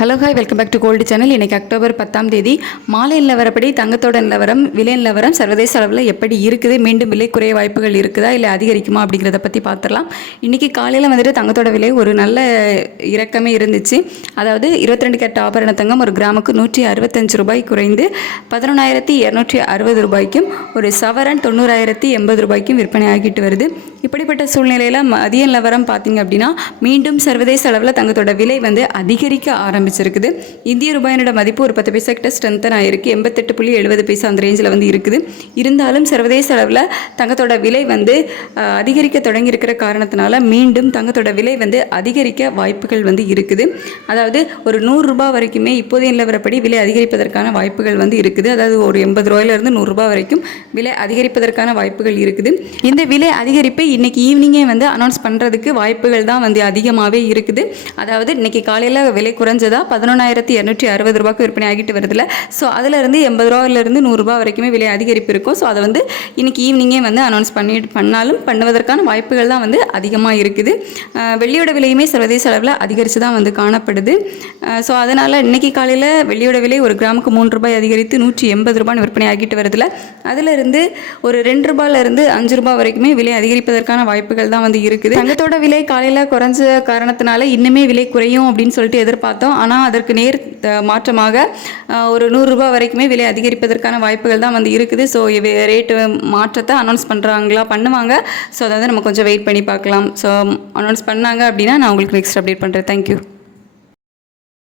Hello hi, welcome back to gold channel. இன்றைக்கி October 10ஆம் தேதி மாலை நிலவரப்படி தங்கத்தோட நிலவரம், விலை நிலவரம் சர்வதேச அளவில் எப்படி இருக்குது, மீண்டும் விலை குறைய வாய்ப்புகள் இருக்குதா இல்லை அதிகரிக்குமா அப்படிங்கிறத பற்றி பார்த்துடலாம். இன்றைக்கி காலையில் வந்துட்டு தங்கத்தோட விலை ஒரு நல்ல இறக்கமே இருந்துச்சு. அதாவது 22 கேரட் ஆபரண தங்கம் ஒரு கிராமுக்கு 165 ரூபாய் குறைந்து 11,260 ரூபாய்க்கும், ஒரு சவரன் 90,080 ரூபாய்க்கும் விற்பனை ஆகிட்டு வருது. இப்படிப்பட்ட சூழ்நிலையில் மதிய நிலவரம் பார்த்திங்க அப்படின்னா மீண்டும் சர்வதேச அளவில் தங்கத்தோட விலை வந்து அதிகரிக்க ஆரம்பிச்சிருக்குது. இந்திய ரூபாயினோட மதிப்பு ஒரு 10 பைசா கிட்ட ஸ்ட்ரென்தன் ஆயிருக்கு. 88.70 பைசா அந்த ரேஞ்சில் வந்து இருக்குது. இருந்தாலும் சர்வதேச அளவில் தங்கத்தோட விலை வந்து அதிகரிக்க தொடங்கியிருக்கிற காரணத்தினால மீண்டும் தங்கத்தோட விலை வந்து அதிகரிக்க வாய்ப்புகள் வந்து இருக்குது. அதாவது ஒரு 100 ரூபாய் வரைக்குமே இப்போதைய நிலவரப்படி விலை அதிகரிப்பதற்கான வாய்ப்புகள் வந்து இருக்குது. அதாவது ஒரு 80 ரூபாயிலிருந்து 100 ரூபாய் வரைக்கும் விலை அதிகரிப்பதற்கான வாய்ப்புகள் இருக்குது. இந்த விலை அதிகரிப்பை இன்னைக்கு ஈவினிங்கே வந்து அனௌன்ஸ் பண்ணுறதுக்கு வாய்ப்புகள் தான் வந்து அதிகமாகவே இருக்குது. அதாவது இன்னைக்கு காலையில் விலை குறைஞ்சதா 11,260 ரூபாய்க்கு விற்பனை ஆகிட்டு வருதுல. ஸோ அதிலிருந்து 80 ரூபாயிலிருந்து 100 ரூபாய் வரைக்குமே விலை அதிகரிப்பு இருக்கும். ஸோ அதை வந்து இன்னைக்கு ஈவினிங்கே வந்து அனௌன்ஸ் பண்ணாலும் பண்ணுவதற்கான வாய்ப்புகள் தான் வந்து அதிகமாக இருக்குது. வெள்ளியோட விலையுமே சர்வதேச அளவில் அதிகரித்து தான் வந்து காணப்படுது. ஸோ அதனால் இன்னைக்கு காலையில் வெள்ளியோட விலை ஒரு கிராமுக்கு 3 ரூபாய் அதிகரித்து 180 ரூபாய் விற்பனை ஆகிட்டு வருதுல. அதிலிருந்து ஒரு 2 ரூபாயிலிருந்து 5 ரூபாய் வரைக்குமே விலை அதிகரிப்பதற்கான வாய்ப்புகள் தான் வந்து இருக்குது. தங்கத்தோட விலை காலையில் குறைஞ்ச காரணத்தினால இன்னுமே விலை குறையும் அப்படின்னு சொல்லிட்டு எதிர்பார்த்தோம். ஆனால் அதற்கு மாற்றமாக ஒரு 100 ரூபாய் வரைக்குமே விலை அதிகரிப்பதற்கான வாய்ப்புகள் தான் வந்து இருக்குது. ஸோ ரேட்டு மாற்றத்தை அனௌன்ஸ் பண்ணுவாங்க. ஸோ அதை வந்து நம்ம கொஞ்சம் வெயிட் பண்ணி பார்க்கலாம். ஸோ அனௌன்ஸ் பண்ணாங்க அப்படின்னா நான் உங்களுக்கு நெக்ஸ்ட் அப்டேட் பண்ணுறேன். தேங்க்யூ.